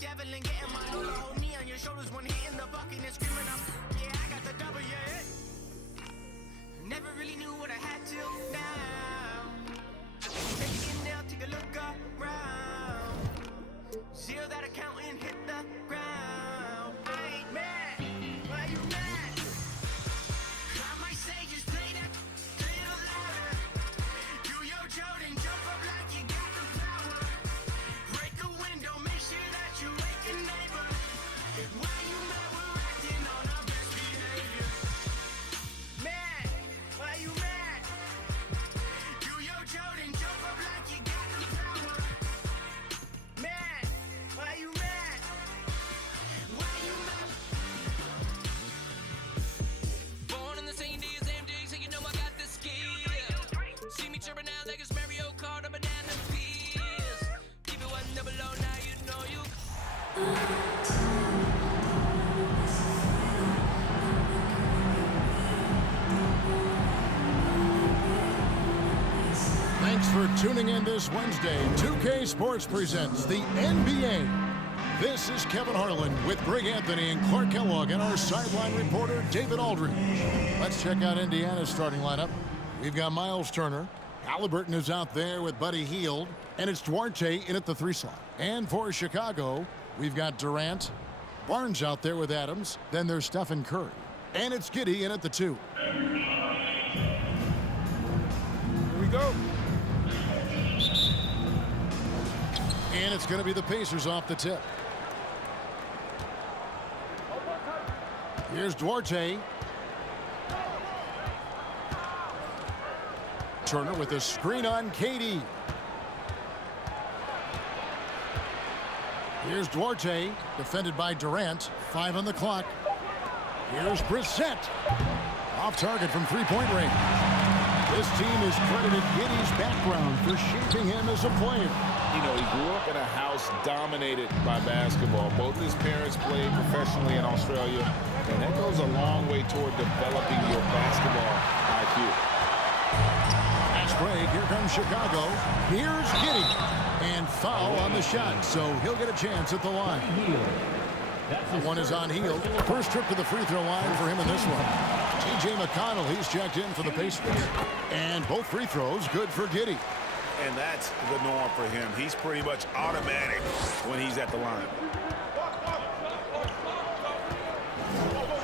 devil and getting my Lola. Hold me on your shoulders when hitting the bucket and screaming up. Yeah, I got the double, yeah. Never really knew what I had till now. Take it in there, take a look around. Zero that account and hit the ground. I ain't mad, why you mad? I might say just play that little louder. Do your Jordan, jump up like you got the power. Break a window, make sure that you wake a neighbor. Why you mad, we're acting on our best behavior. Mad, why you mad? Do your Jordan, jump up like you got the power. Mad, why you mad? Why you mad? Born on the same day as MJ, so you know I got the skill. See me chirping out like it's Mario Kart or banana peels. Keep it 1 double O, now you know you. Thanks for tuning in this Wednesday. 2K Sports presents the NBA. This is Kevin Harlan with Greg Anthony and Clark Kellogg and our sideline reporter, David Aldridge. Let's check out Indiana's starting lineup. We've got Miles Turner. Halliburton is out there with Buddy Hield. And it's Duarte in at the 3 slot. And for Chicago, we've got Durant. Barnes out there with Adams. Then there's Stephen Curry. And it's Giddey in at the 2. Here we go. And it's going to be the Pacers off the tip. Here's Duarte. Turner with a screen on KD. Here's Duarte, defended by Durant. 5 on the clock. Here's Brissett. Off target from three-point range. This team is credited Giddey's background for shaping him as a player. You know, he grew up in a house dominated by basketball. Both his parents played professionally in Australia, and that goes a long way toward developing your basketball IQ. Fast break, here comes Chicago. Here's Giddey. And foul on the shot, so he'll get a chance at the line. That one is on Hield. First trip to the free throw line for him in this one. T.J. McConnell, he's checked in for the Pacers. And both free throws good for Giddey. And that's the norm for him. He's pretty much automatic when he's at the line.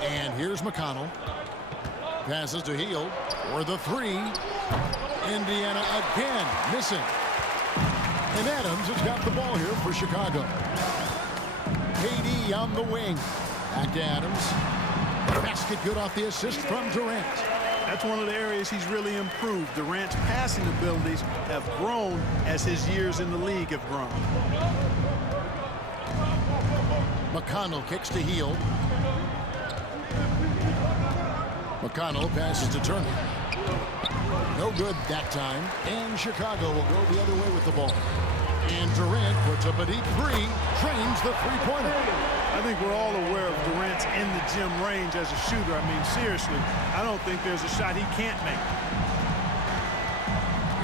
And here's McConnell. Passes to Hield for the 3. Indiana again missing. And Adams has got the ball here for Chicago. KD on the wing. Back to Adams. Basket good off the assist from Durant. That's one of the areas he's really improved. Durant's passing abilities have grown as his years in the league have grown. McConnell kicks to Hield. McConnell passes to Turner. No good that time. And Chicago will go the other way with the ball. And Durant puts up a deep 3, trains the three-pointer. I think we're all aware of Durant's in the gym range as a shooter. I mean, seriously, I don't think there's a shot he can't make.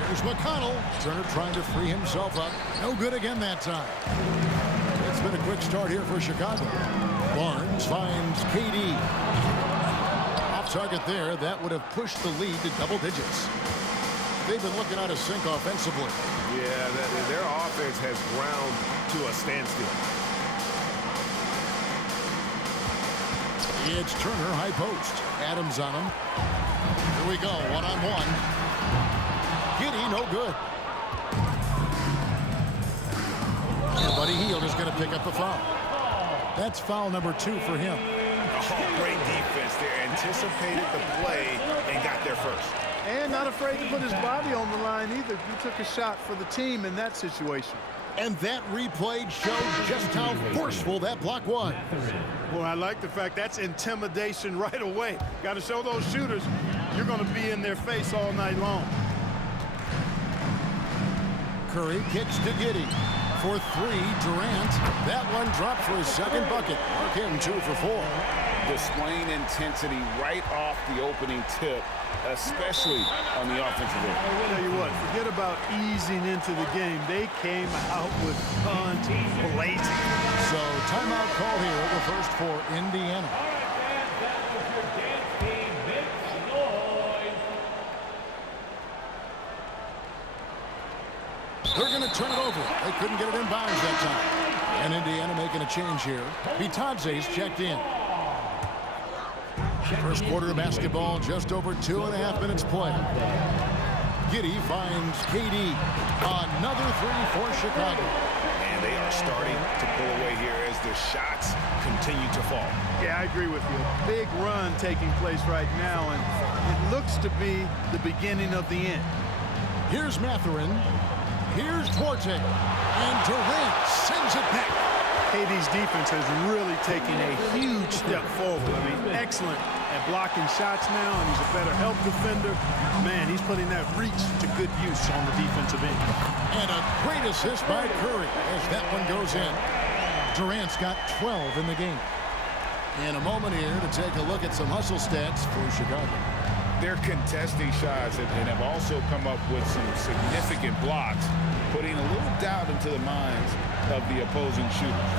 Here's McConnell. Turner trying to free himself up. No good again that time. It's been a quick start here for Chicago. Barnes finds KD. Off target there. That would have pushed the lead to double digits. They've been looking out of sync offensively. Yeah, their offense has ground to a standstill. It's Turner, high post. Adams on him. Here we go, one-on-one. Giddey, no good. And Buddy Hield is going to pick up the foul. That's foul number 2 for him. Oh, great defense there. Anticipated the play and got there first. And not afraid to put his body on the line either. He took a shot for the team in that situation. And that replay showed just how forceful that block was. Well, I like the fact that's intimidation right away. Got to show those shooters you're going to be in their face all night long. Curry kicks to Giddey. For 3, Durant. That one dropped for his second bucket. Mark him 2 for 4. Displaying intensity right off the opening tip, especially on the offensive end. I'll tell you what, forget about easing into the game. They came out with guns blazing. So call here, the first for Indiana. All right, fans, that was your dance team. Make some noise. They're going to turn it over. They couldn't get it in bounds that time. And Indiana making a change here. Bitadze's checked in. First quarter of basketball, just over 2.5 minutes play. Giddey finds KD. Another three for Chicago. And they are starting to pull away here as their shots continue to fall. Yeah, I agree with you. A big run taking place right now, and it looks to be the beginning of the end. Here's Mathurin. Here's Duarte. And Durant sends it back. KD's defense has really taken a huge step forward. I mean, excellent at blocking shots now, and he's a better help defender. Man, he's putting that reach to good use on the defensive end. And a great assist by Curry as that one goes in. Durant's got 12 in the game. In a moment here to take a look at some hustle stats for Chicago. They're contesting shots and have also come up with some significant blocks, putting a little doubt into the minds of the opposing shooters.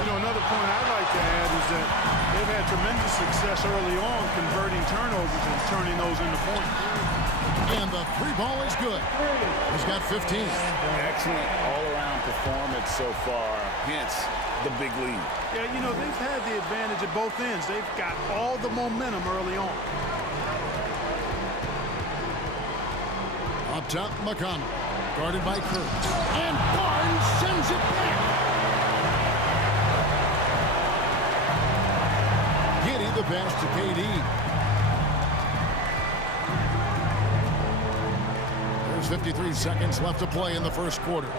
You know, another point I'd like to add is that they've had tremendous success early on converting turnovers and turning those into points. And the three ball is good. He's got 15. Excellent all-around performance so far, hence the big lead. Yeah, you know, they've had the advantage at both ends. They've got all the momentum early on. Up top, McConnell, guarded by Curry. And Barnes sends it back. Giddey the pass to KD. There's 53 seconds left to play in the first quarter.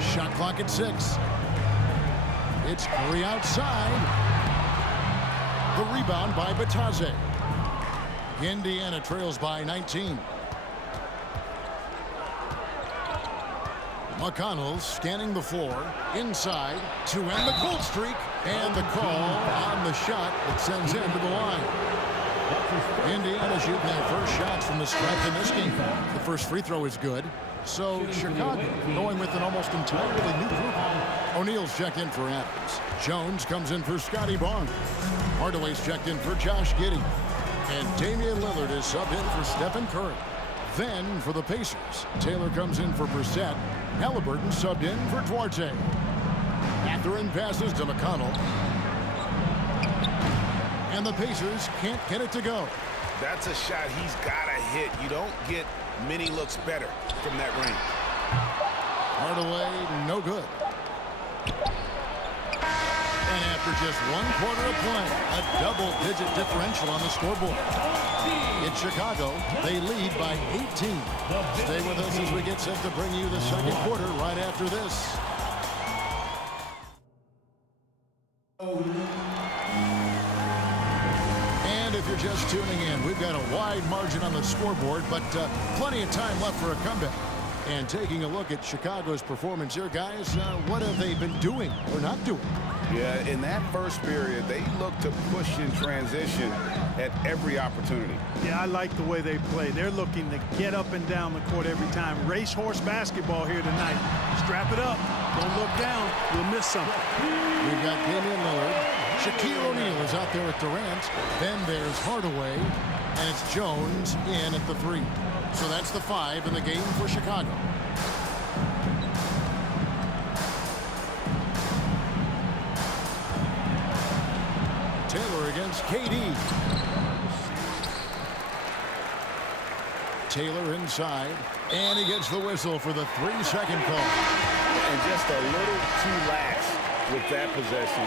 Shot clock at 6. It's Curry outside. The rebound by Bitadze. Indiana trails by 19. McConnell scanning the floor, inside to end the cold streak, and the call on the shot that sends him to the line. Indiana shooting their first shots from the stripe in this game. The first free throw is good. So Chicago going with an almost entirely new group. O'Neal's checked in for Adams. Jones comes in for Scotty Barnes. Hardaway's checked in for Josh Giddey. And Damian Lillard is subbed in for Stephen Curry. Then for the Pacers, Taylor comes in for Brissett. Halliburton subbed in for Duarte. Mathurin passes to McConnell. And the Pacers can't get it to go. That's a shot he's got to hit. You don't get many looks better from that range. Hardaway, no good. And after just 1 quarter of play, a double-digit differential on the scoreboard. It's Chicago. They lead by 18. Stay with us as we get set to bring you the second quarter right after this. And if you're just tuning in, we've got a wide margin on the scoreboard, but plenty of time left for a comeback. And taking a look at Chicago's performance here, guys, what have they been doing or not doing? Yeah, in that first period, they looked to push in transition at every opportunity. Yeah, I like the way they play. They're looking to get up and down the court every time. Racehorse basketball here tonight. Strap it up. Don't look down. You'll miss something. We've got Damian Lillard. Shaquille O'Neal is out there at Durant. Then there's Hardaway. And it's Jones in at the 3. So that's the 5 in the game for Chicago. Taylor against KD. Taylor inside, and he gets the whistle for the 3-second call. And just a little too lax with that possession,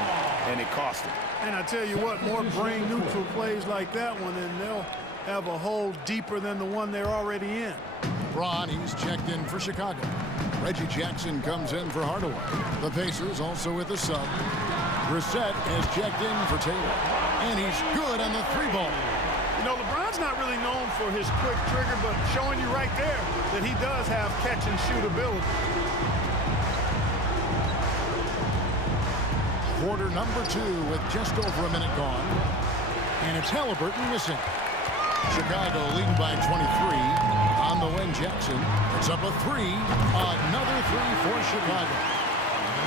and it cost him. And I tell you what, more brain-neutral plays like that one, and they'll have a hole deeper than the one they're already in. Braun, he's checked in for Chicago. Reggie Jackson comes in for Hardaway. The Pacers also with a sub. Brissett has checked in for Taylor. And he's good on the 3-ball. You know, LeBron's not really known for his quick trigger, but showing you right there that he does have catch-and-shoot ability. Quarter number 2 with just over a minute gone. And it's Halliburton missing. Chicago leading by 23. On the wing, Jackson. It's up a 3. Another 3 for Chicago.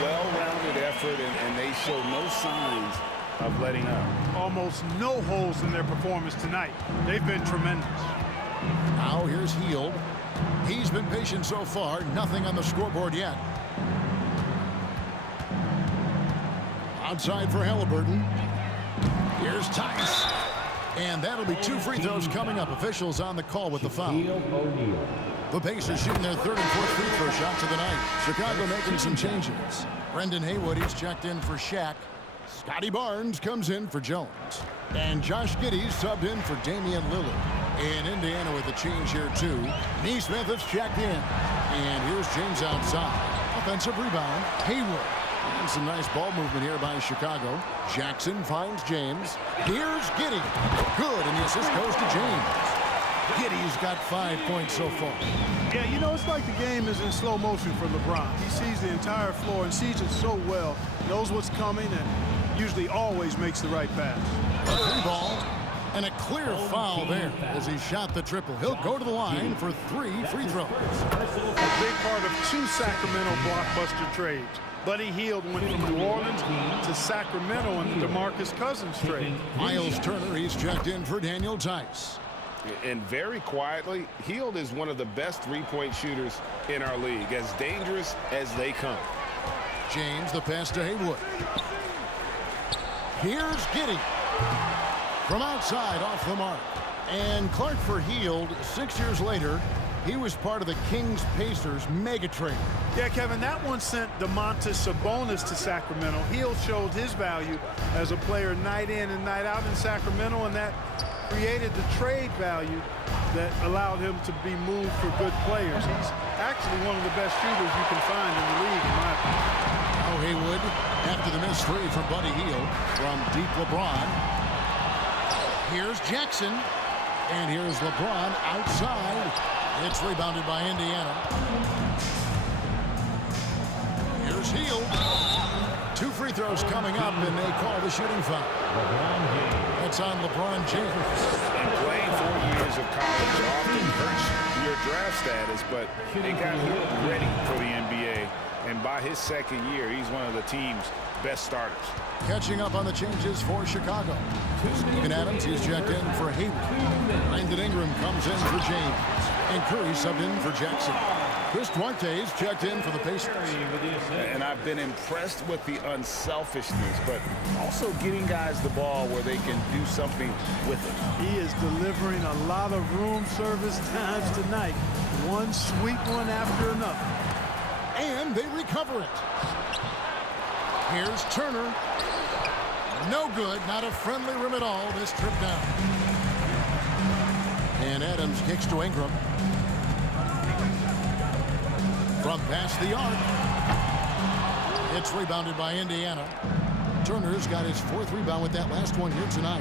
Well-rounded effort, and they they show no signs of letting up. Almost no holes in their performance tonight. They've been tremendous. Now here's Hield. He's been patient so far. Nothing on the scoreboard yet. Outside for Halliburton. Here's Tice. And that'll be 2 free throws coming up. Officials on the call with the foul. The Pacers shooting their 3rd and 4th free throw shots of the night. Chicago making some changes. Brendan Haywood, he's checked in for Shaq. Scotty Barnes comes in for Jones. And Josh Giddey's subbed in for Damian Lillard. And Indiana with a change here too. Neesmith has checked in. And here's James outside. Offensive rebound, Haywood. And some nice ball movement here by Chicago. Jackson finds James. Here's Giddey. Good, and the assist goes to James. Giddey's got 5 points so far. Yeah, you know, it's like the game is in slow motion for LeBron. He sees the entire floor and sees it so well, knows what's coming, and usually always makes the right pass. A free ball and a clear foul there as he shot the triple. He'll go to the line for 3 free throws. A big part of 2 Sacramento blockbuster trades. Buddy Hield went from New Orleans to Sacramento in the DeMarcus Cousins trade. Miles Turner, he's checked in for Daniel Tice. And very quietly, Hield is one of the best three-point shooters in our league, as dangerous as they come. James, the pass to Haywood. Here's Giddey. From outside, off the mark. And Clark for Hield, 6 years later, he was part of the Kings-Pacers mega trade. Yeah, Kevin, that one sent Domantas Sabonis to Sacramento. Hield showed his value as a player night in and night out in Sacramento, and that created the trade value that allowed him to be moved for good players. He's actually one of the best shooters you can find in the league, in my opinion. Now Haywood, after the missed 3 from Buddy Hield, from deep LeBron. Here's Jackson, and here's LeBron outside. It's rebounded by Indiana. Here's Hield. 2 free throws coming up, and they call the shooting foul. That's on LeBron James. And playing 4 years of college often hurts your draft status, but they got him ready for the NBA. And by his 2nd year, he's one of the team's best starters. Catching up on the changes for Chicago. Steven Adams, he's checked in for Haywood. Brandon Ingram comes in for James. And Curry subbed in for Jackson. Chris Duarte is checked in for the Pacers. And I've been impressed with the unselfishness, but also getting guys the ball where they can do something with it. He is delivering a lot of room service times tonight. One sweet one after another. And they recover it. Here's Turner. No good. Not a friendly rim at all this trip down. And Adams kicks to Ingram. From past the arc. It's rebounded by Indiana. Turner's got his 4th rebound with that last one here tonight.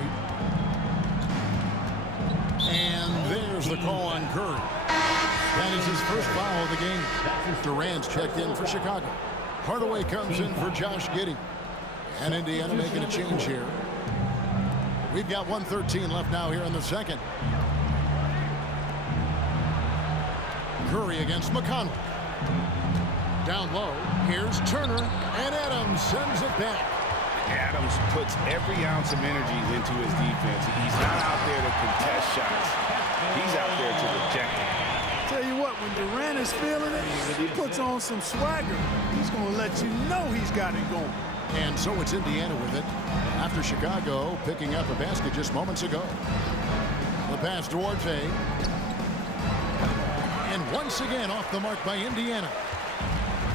And there's the call on Curry. That is his first foul of the game. Durant's checked in for Chicago. Hardaway comes in for Josh Giddey. And Indiana making a change here. We've got 1:13 left now here in the second. Curry against McConnell. Down low. Here's Turner. And Adams sends it back. Adams puts every ounce of energy into his defense. He's not out there to contest shots. He's out there to reject them. Tell you what, when Durant is feeling it, he puts on some swagger. He's going to let you know he's got it going. And so it's Indiana with it after Chicago picking up a basket just moments ago. The pass to Duarte. And once again off the mark by Indiana.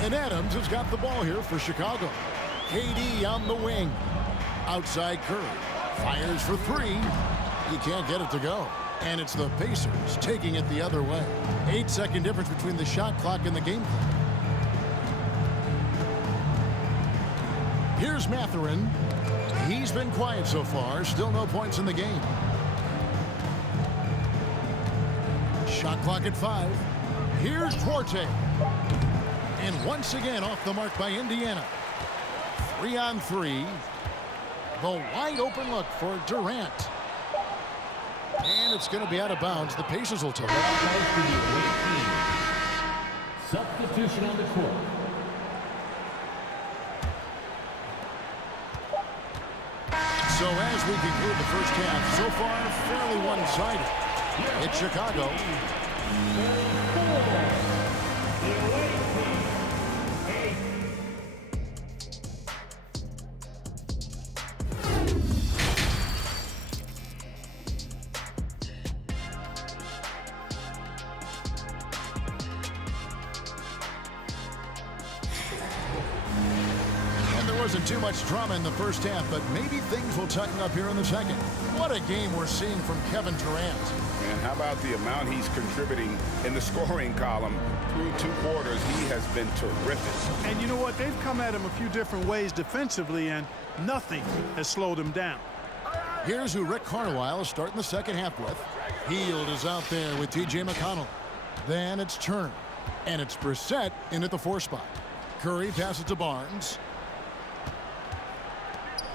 And Adams has got the ball here for Chicago. KD on the wing. Outside Curry. Fires for 3. He can't get it to go. And it's the Pacers taking it the other way. 8-second difference between the shot clock and the game clock. Here's Mathurin. He's been quiet so far. Still no points in the game. Shot clock at 5. Here's Duarte. And once again off the mark by Indiana. 3-on-3. The wide open look for Durant. And it's going to be out of bounds. The Pacers will take it. Substitution on the court. we conclude the first half, so far fairly one-sided. It's Chicago. Wasn't too much drama in the first half, but maybe things will tighten up here in the second. What a game we're seeing from Kevin Durant. And how about the amount he's contributing in the scoring column through 2 quarters? He has been terrific. And you know what? They've come at him a few different ways defensively, and nothing has slowed him down. Here's who Rick Carlisle is starting the second half with. Hield is out there with T.J. McConnell. Then it's Turner. And it's Brissett in at the 4 spot. Curry passes to Barnes.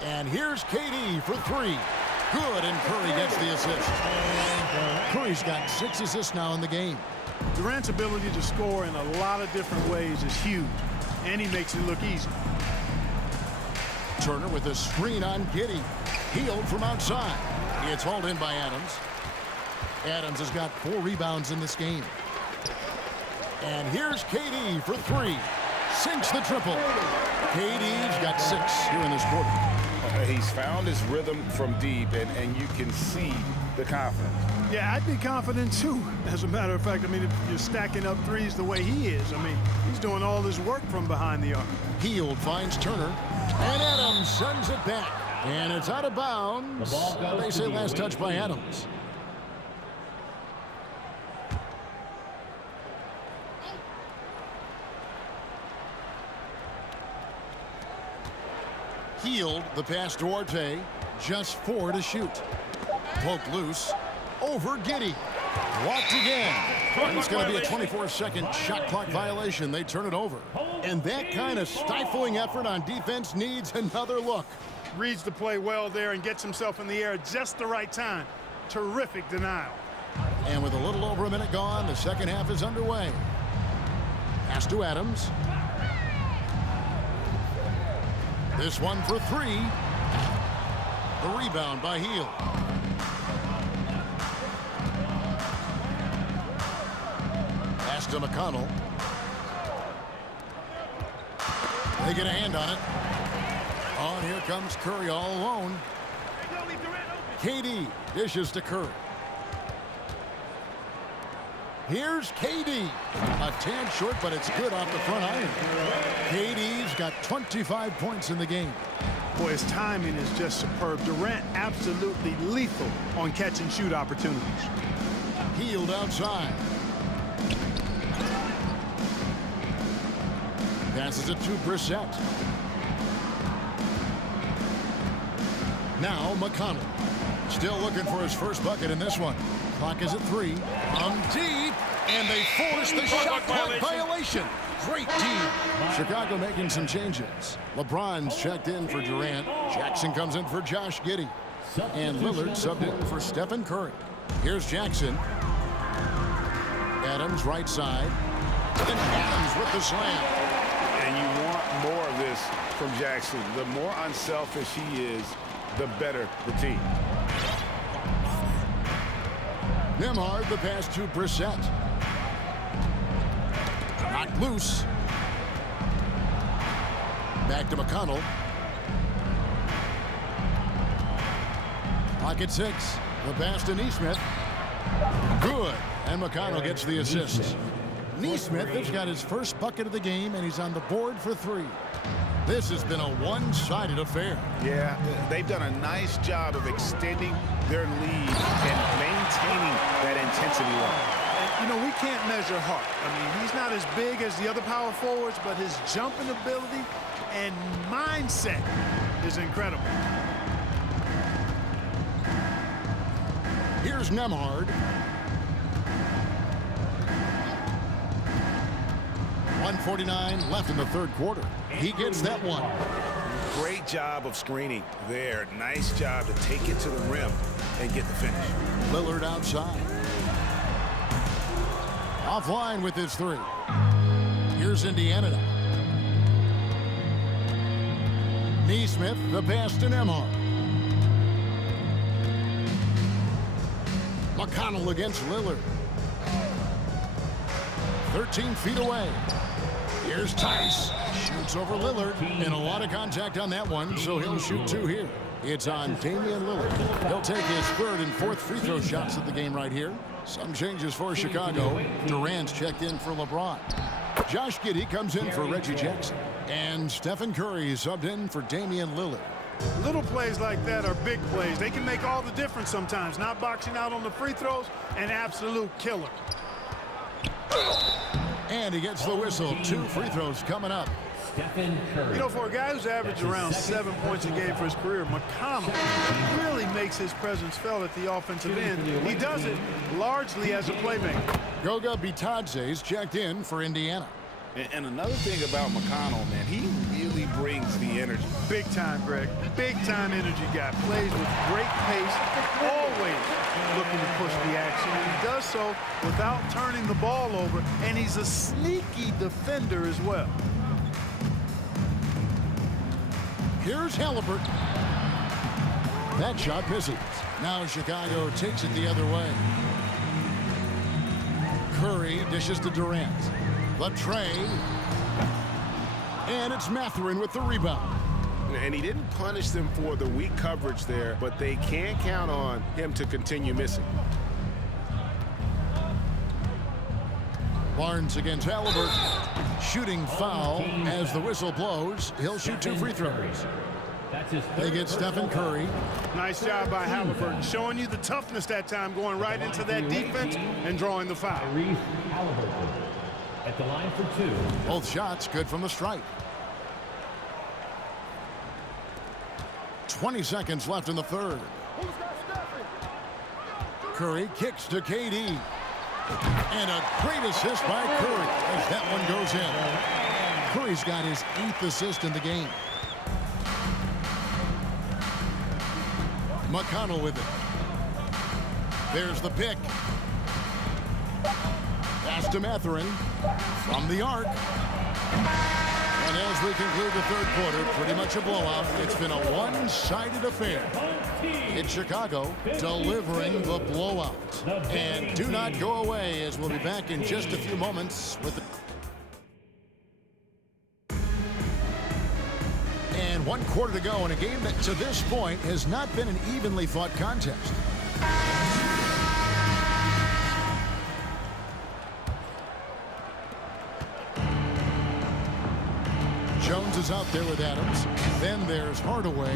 And here's KD for 3. Good, and Curry gets the assist. Curry's got 6 assists now in the game. Durant's ability to score in a lot of different ways is huge, and he makes it look easy. Turner with a screen on Giddey. Hield from outside. It's hauled in by Adams. Adams has got 4 rebounds in this game. And here's KD for 3. Sinks the triple. KD's got 6 here in this quarter. He's found his rhythm from deep, and you can see the confidence. Yeah, I'd be confident too. As a matter of fact, I mean, if you're stacking up threes the way he is, I mean, he's doing all his work from behind the arc. Hield finds Turner, and Adams sends it back. And it's out of bounds. They say last touch by Adams. Hield, the pass to Duarte, just 4 to shoot. Poked loose, over Giddey. Walked again. And it's going to be a 24-second shot clock violation. They turn it over. And that kind of stifling effort on defense needs another look. Reads the play well there and gets himself in the air at just the right time. Terrific denial. And with a little over a minute gone, the second half is underway. Pass to Adams. This one for 3. The rebound by Hield. Pass to McConnell. They get a hand on it. Oh, and here comes Curry all alone. KD dishes to Curry. Here's KD. A tad short, but it's good off the front iron. KD's got 25 points in the game. Boy, his timing is just superb. Durant absolutely lethal on catch and shoot opportunities. Hield outside. Passes it to Brissett. Now McConnell. Still looking for his first bucket in this one. Clock is at 3. From deep. And they force the shot clock violation. Great team. Chicago making some changes. LeBron's checked in for Durant. Jackson comes in for Josh Giddey. And Lillard subbed in for Stephen Curry. Here's Jackson. Adams right side. And Adams with the slam. And you want more of this from Jackson. The more unselfish he is, the better the team. Nembhard the pass to Brissett. Knocked loose. Back to McConnell. Pocket 6. The pass to Nesmith. Good. And McConnell gets the assist. Nesmith has got his first bucket of the game, and he's on the board for 3. This has been a one-sided affair. Yeah, they've done a nice job of extending their lead and maintaining that intensity level. You know, we can't measure Hart. I mean, he's not as big as the other power forwards, but his jumping ability and mindset is incredible. Here's Nembhard. 1:49 left in the third quarter. He gets that one. Great job of screening there. Nice job to take it to the rim and get the finish. Lillard outside. Offline with his 3. Here's Indiana now. Nesmith, the pass to Nembhard. McConnell against Lillard. 13 feet away. Here's Tice. Shoots over Lillard. And a lot of contact on that one, so he'll shoot 2 here. It's on Damian Lillard. He'll take his 3rd and 4th free throw shots of the game right here. Some changes for Chicago. Durant's checked in for LeBron. Josh Giddey comes in for Reggie Jackson. And Stephen Curry subbed in for Damian Lillard. Little plays like that are big plays. They can make all the difference sometimes. Not boxing out on the free throws, an absolute killer. And he gets the whistle. 2 free throws coming up. Stephen Curry. You know, for a guy who's averaged around 7 points a game for his career, McConnell really makes his presence felt at the offensive end. He does it largely as a playmaker. Goga Bitadze's checked in for Indiana. And another thing about McConnell, man, he really brings the energy. Big time, Greg. Big time energy guy. Plays with great pace, always looking to push the action. And he does so without turning the ball over, and he's a sneaky defender as well. Here's Halliburton. That shot misses. Now Chicago takes it the other way. Curry dishes to Durant. Latrey. And it's Mathurin with the rebound. And he didn't punish them for the weak coverage there, but they can't count on him to continue missing. Barnes against Halliburton. Shooting foul as the whistle blows. He'll shoot 2 free throws. They get Stephen Curry. Nice job by Halliburton, showing you the toughness that time, going right into that defense and drawing the foul. Halliburton at the line for 2. Both shots good from the stripe. 20 seconds left in the 3rd. Curry kicks to KD. And a great assist by Curry as that one goes in. Curry's got his 8th assist in the game. McConnell with it. There's the pick. Pass to Mathurin from the arc. And as we conclude the 3rd quarter, pretty much a blowout. It's been a one-sided affair. It's Chicago delivering the blowout. And do not go away, as we'll be back in just a few moments with the... And 1 quarter to go in a game that to this point has not been an evenly fought contest. Jones is out there with Adams. Then there's Hardaway.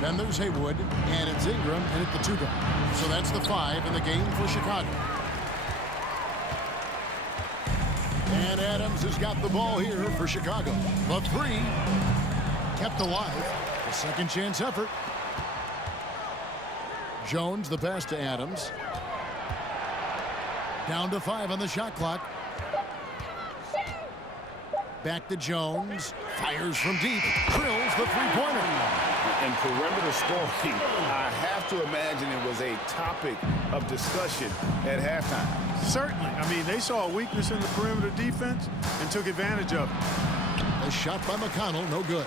Then there's Haywood. And it's Ingram and at the 2 guard. So that's the 5 in the game for Chicago. And Adams has got the ball here for Chicago. The 3 kept alive. A second chance effort. Jones, the pass to Adams. Down to 5 on the shot clock. Back to Jones. Fires from deep. Drills the 3-pointer. And perimeter scoring, I have to imagine it was a topic of discussion at halftime. Certainly. I mean, they saw a weakness in the perimeter defense and took advantage of it. A shot by McConnell, no good.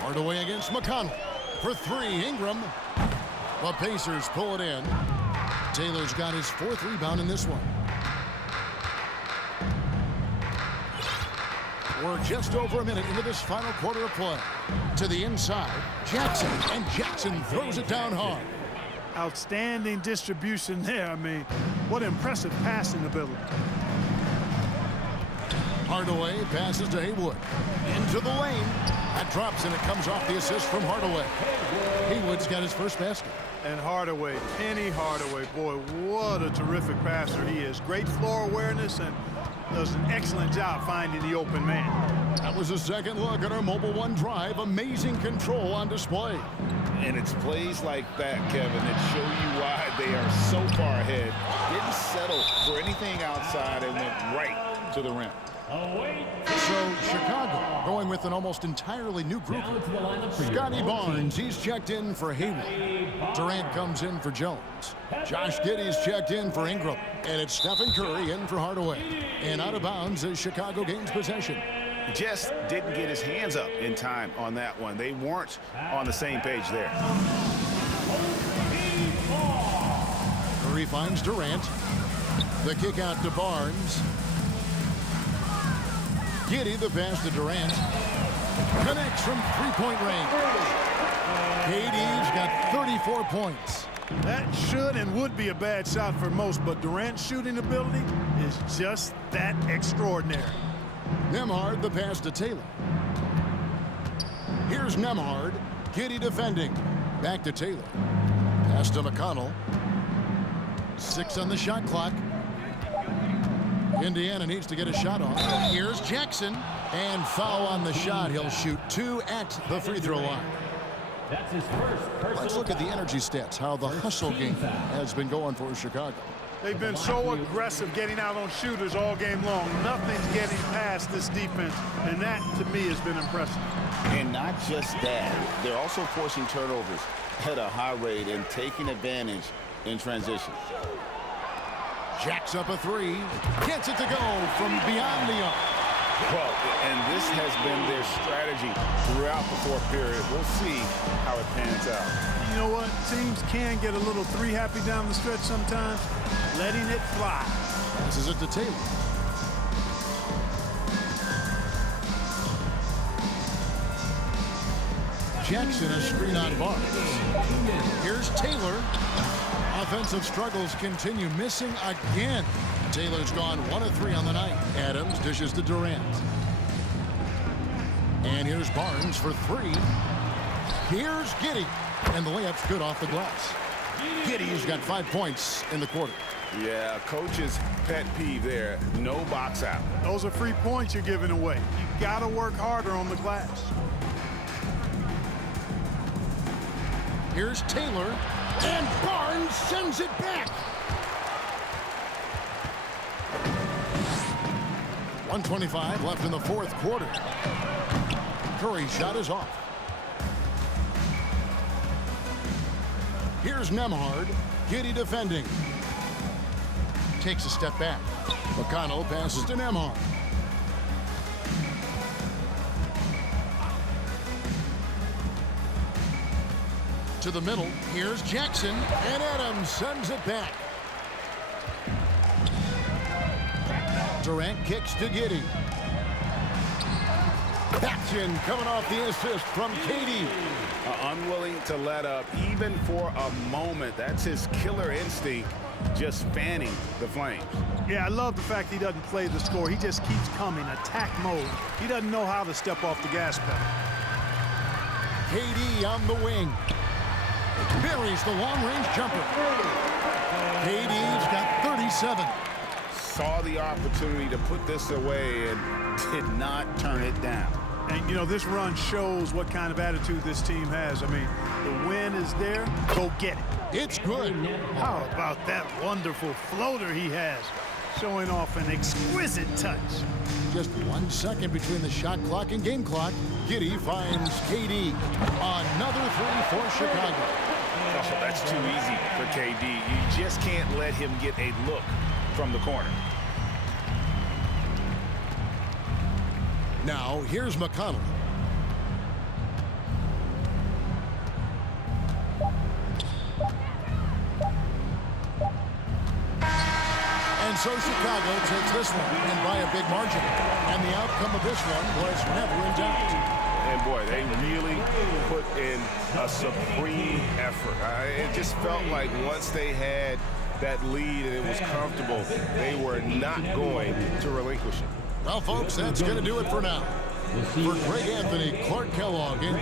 Hardaway against McConnell. For 3, Ingram. The Pacers pull it in. Taylor's got his 4th rebound in this one. We're just over a minute into this final quarter of play. To the inside, Jackson, and Jackson throws it down hard. Outstanding distribution there. I mean, what impressive passing ability. Hardaway passes to Haywood. Into the lane. That drops, and it comes off the assist from Hardaway. Haywood's got his first basket. And Hardaway, Penny Hardaway, boy, what a terrific passer he is. Great floor awareness and does an excellent job finding the open man. That was a second look at our Mobile One drive. Amazing control on display. And it's plays like that, Kevin, that show you why they are so far ahead. Didn't settle for anything outside and went right to the rim. So Chicago going with an almost entirely new group. Scotty Barnes, he's checked in for Haywood. Durant comes in for Jones. Josh Giddey's checked in for Ingram. And it's Stephen Curry in for Hardaway. And out of bounds as Chicago gains possession. Just didn't get his hands up in time on that one. They weren't on the same page there. Curry finds Durant. The kick out to Barnes. Giddey, the pass to Durant. Connects from three-point range. KD's got 34 points. That should and would be a bad shot for most, but Durant's shooting ability is just that extraordinary. Nembhard, the pass to Taylor. Here's Nembhard. Giddey defending. Back to Taylor. Pass to McConnell. 6 on the shot clock. Indiana needs to get a shot off. Here's Jackson. And foul on the shot. He'll shoot 2 at the free throw line. That's his first personal Let's look at the energy stats, how the hustle game has been going for Chicago. They've been so aggressive getting out on shooters all game long. Nothing's getting past this defense, and that, to me, has been impressive. And not just that, they're also forcing turnovers at a high rate and taking advantage in transition. Jacks up a 3. Gets it to go from beyond the arc. Well, and this has been their strategy throughout the fourth period. We'll see how it pans out. You know what? Teams can get a little three-happy down the stretch sometimes. Letting it fly. Passes it to Taylor. Jackson, a screen on Barnes. Here's Taylor. Offensive struggles continue, missing again. Taylor's gone 1 of 3 on the night. Adams dishes to Durant. And here's Barnes for 3. Here's Giddey. And the layup's good off the glass. Giddey's got 5 points in the quarter. Yeah, coach's pet peeve there. No box out. Those are free points you're giving away. You got to work harder on the glass. Here's Taylor. And Barnes sends it back. 1:25 left in the fourth quarter. Curry's shot is off. Here's Nembhard. Giddey defending. Takes a step back. McConnell passes to Nembhard. To the middle. Here's Jackson. And Adams sends it back. Durant kicks to Giddey. Action coming off the assist from KD. Unwilling to let up even for a moment. That's his killer instinct, just fanning the flames. Yeah, I love the fact he doesn't play the score. He just keeps coming, attack mode. He doesn't know how to step off the gas pedal. KD on the wing. Buries the long-range jumper. KD's got 37. Saw the opportunity to put this away and did not turn it down. And, you know, this run shows what kind of attitude this team has. I mean, the win is there. Go get it. It's good. How about that wonderful floater he has? Showing off an exquisite touch. Just 1 second between the shot clock and game clock. Giddey finds KD. Another 3 for Chicago. Oh, that's too easy for KD. You just can't let him get a look from the corner. Now, here's McConnell. And so Chicago takes this one, and by a big margin. And the outcome of this one was never in doubt. And boy, they really put in a supreme effort. It just felt like once they had that lead and it was comfortable, they were not going to relinquish it. Well, folks, that's going to do it for now. For Greg Anthony, Clark Kellogg, and